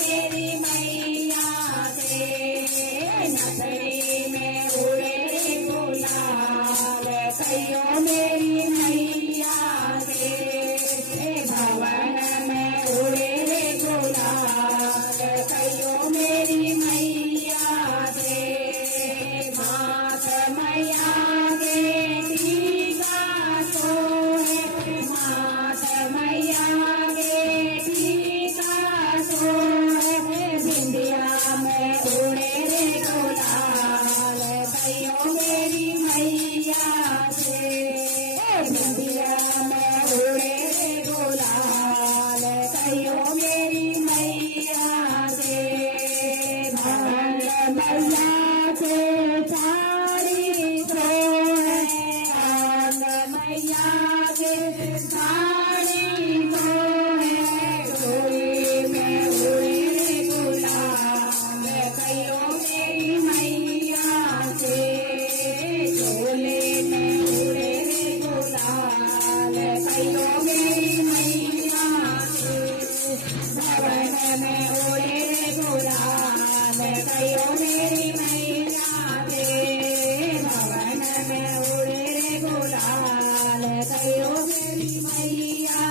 मेरी मैया से, नथनी में उड़े गुलाल कहियो मेरी मैया से, भवन में उड़े गुलाल कहियो मेरी मैया से, मात मैया के टीका सोहे, मात मैया के टीका सोहे, बिंदिया में उड़े गुलाल कहियो मेरी मैया से, बिंदिया में उड़े गुलाल कहियो मेरी मैया से, भांग मैया के साड़ी सोहे, भांग मैया के साड़ी सोहे, डोरी में उड़े गुलाल कहियो मेरी मैया से, चोले में उड़े गुलाल कहियो मेरी मैया से, भवन में उड़े गुलाल कहियो मेरी मैया से, भवन में उड़े गुलाल कहियो मेरी मैया।